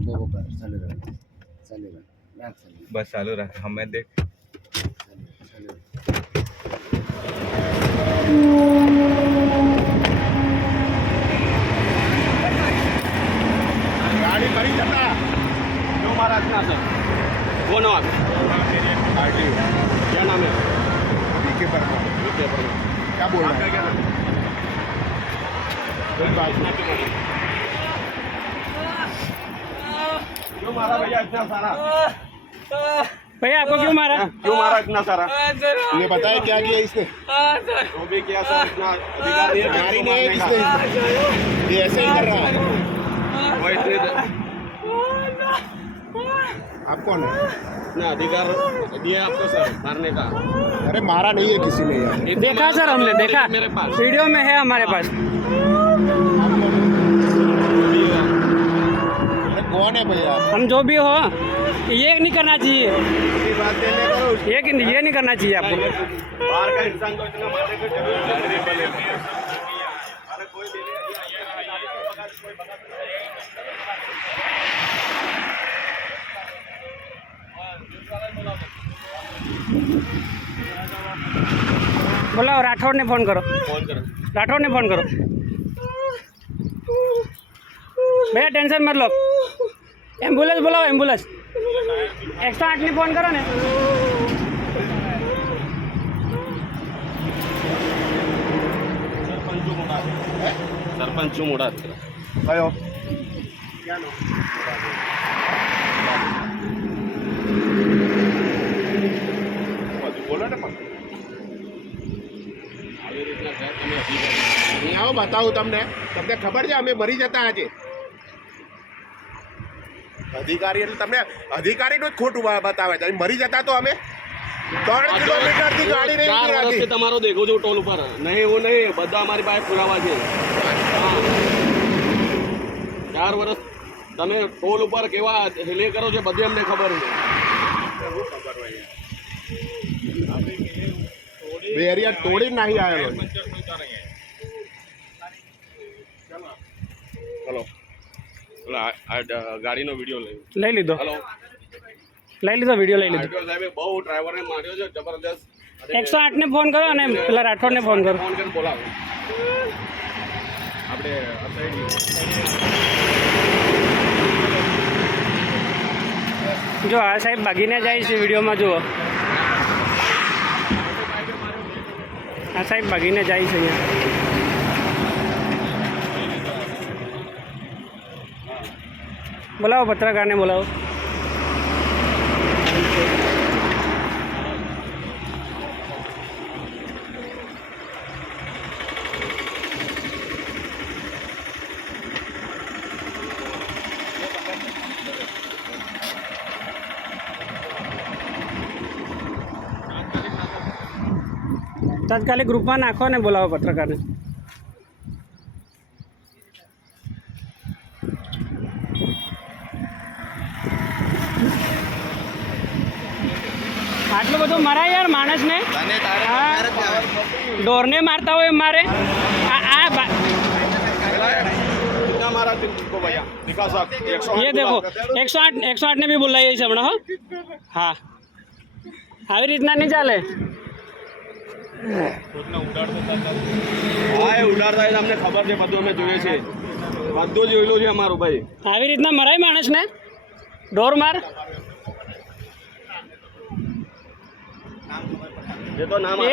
वो कर चालू रख बस चालू रख हमें देख गाड़ी खड़ी जाता क्यों मारा इतना सर वो ना आरटीओ क्या नाम है बीके पर क्या बोल रहा है क्या कोई बात नहीं क्यों मारा भैया इतना सारा भैया आपको क्यों मारा इतना सारा ये बताया क्या किया इसने वो भी किया सर इतना अधिकार नहीं है गाड़ी नहीं है किसने ये ऐसे ही कर रहा है वो इतने आप कौन है इतना अधिकार दिया आपको सर मारने का अरे मारा नहीं है किसी ने यार देखा सर हमने देखा मेरे पास वीडियो में है हमारे पास कौन है भैया हम जो भी हो ये नहीं करना चाहिए ये नहीं करना चाहिए आपको बाहर का इंसान को इतना मारने की जरूरत नहीं है अरे कोई बोलाओ राठौड़ ने फोन करो राठौड़ ने फोन करो भैया टेंशन मत लो एम्बुलेंस बुलाओ एम्बुलेंस 108 ने फोन करो ने सरपंच मोड़ा कयो बोलो ने आओ बताओ तमने खबर है अमे मरी जता आज अधिकारी तमने अधिकारी नो खोटू बतावे मरी जता तो अमे 3 किलोमीटर की गाड़ी नहीं 4 વર્ષથી તમારો દેખો જો ટોલ ઉપર નહીં वो नहीं બધા અમારી પાસે પુરાવા છે 4 વર્ષ તમે ટોલ ઉપર કેવા હેલે કરો છો બધી અમને ખબર છે બેરિયા તોડી નહીં આવેલો हेलो ગાડીનો વિડિયો લઈ લીધો વિડિયો લઈ લીધો સાહેબ બહુ ડ્રાઈવરને માર્યો છે જબરદસ્ત 108 ને ફોન કરો અને પેલા રાઠોડ ને ફોન કરો ફોન કરીને બોલાવો આપણે જો આ સાહેબ ભાગીને જાય છે વિડીયોમાં જુઓ આ સાહેબ ભાગીને જાય છે અહીંયા બોલાવો પત્રકારને બોલાવો તાત્કાલિક ગ્રુપમાં નાખો ને બોલાવો પત્રકારને આટલું બધું મરાય યાર માણસને ઢોરને મારતા હોય મારે ये देखो 108 ने भी बुलाई છે હમણાં હા આવી રીતના નહીં ચાલે ઉડાડતા અમને ખબર છે બધું અમે જોઈએ છે બધું જોયેલું છે અમારું ભાઈ આવી રીતના મરાય માણસને ઢોર માર એ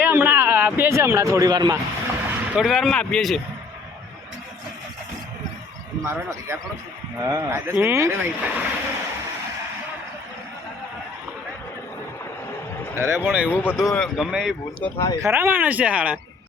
હમણાં આપીએ છીએ હમણાં થોડી વારમાં આપીએ છીએ અરે પણ એવું બધું ગમે એ ભૂલ તો થાય ખરા માણસ છે હાડા